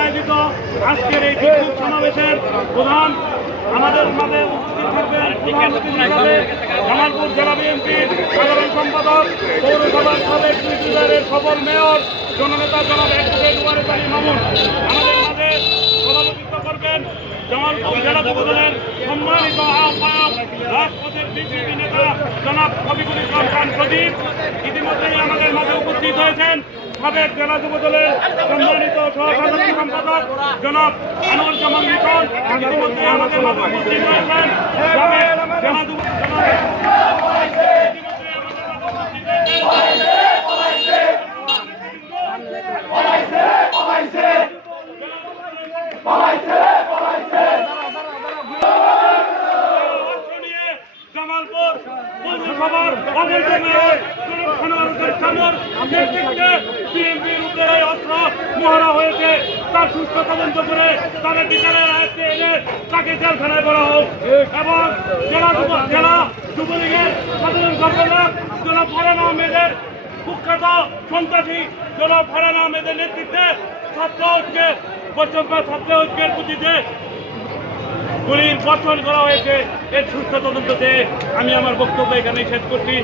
আয়োজিত। আজকের এই সমাবেশের প্রধান আমাদের মাঝে উপস্থিত থাকবেন জামালপুর জেলা বিএনপির জননেতা জনাব অ্যাডভোকেট ওয়ারেস আমাদের মাঝে করবেন জামালপুর জেলা যুবদলের সম্মানিত আহ্বায়ক নেতা জনাব ইসলাম খান সজীব। ইতিমধ্যেই আমাদের মাঝে উপস্থিত হয়েছেন সাবেক জেলা যুবদলের সম্মানিত সহসাধারণ সম্পাদক জনাব আনোয়ার জামান লিখন ইতিমধ্যে আমাদের মাঝে উপস্থিত হয়েছেন যুব হয়েছে। তার সুস্থ তদন্ত করে তাদের বিচারের আয়ত্তে এনে তাকে জেলখানায় হোক এবং জেলা জেলা যুবলীগের সাধারণ সম্পাদক জনাব ফরান আহমেদের কুখ্যাত সন্ত্রাসী জনাব ফরান আহমেদের নেতৃত্বে ছাত্র ঐক্যের বৈষম্য ছাত্র ঐক্যের পুঁজিতে গুলির বর্ষণ করা হয়েছে। এর সুস্থ তদন্ততে আমি আমার বক্তব্য এখানে শেষ করছি।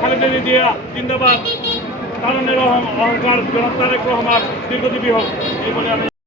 খালেদা জিয়া জিন্দাবাদ। কারণের অহংকার জনাব তারেক রহমান দীর্ঘজীবী হোক এই বলে আমি